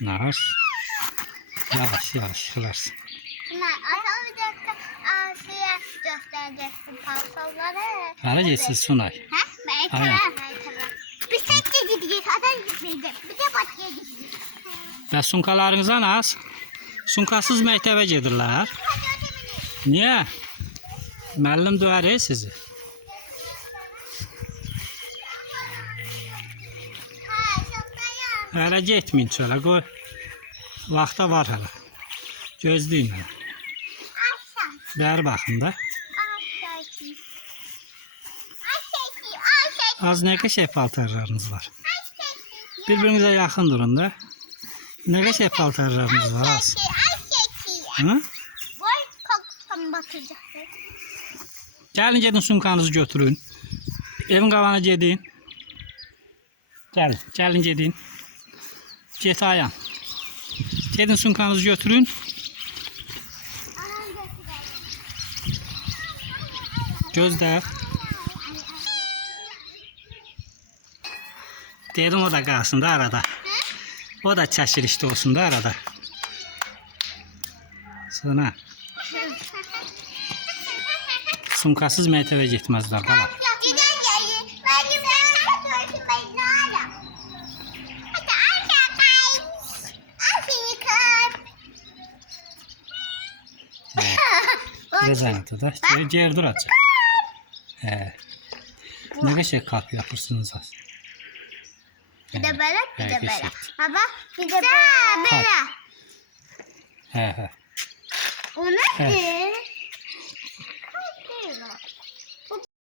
Nars. Yavaş yavaş kılarsın. Atam bir dakika Asiye göstereceksin paltoları. Hara geçsin Sunay. Ha? Meytara. Bir tek gidecek. Adam gitmeyecek. Bir de başka gidecek. Və sunkalarınızdan az. Sunkasız məktəbə gedirlər. Niyə? Müəllim döyər sizi. Hələ getməyin çölə, qoy. Vaxta var hələ. Gözləyin hələ. Bəri baxın da. Az nə qəşəng paltarlarınız var. Bir-birinizə yaxın durun da. Nə qəşəng paltarlarınız var az. Hı? Vay kalktan batacak. Gəlin gedin sunkanızı götürün. Evin qabağına gedin. Gəlin gedin. Get ayan. Gedin sunkanızı götürün. Gözlə. Dedim o da qalsın da arada. O da çəkilişdə olsun da arada. Sonra sunkasız məktəbə getməzlər bala. Rezanatı da cer duracaq. Nə qəşəng kalp yapırsınız az. Bir de böyle, bir de böyle. Qəşəng. Baba, bir de böyle. Hə. O ne?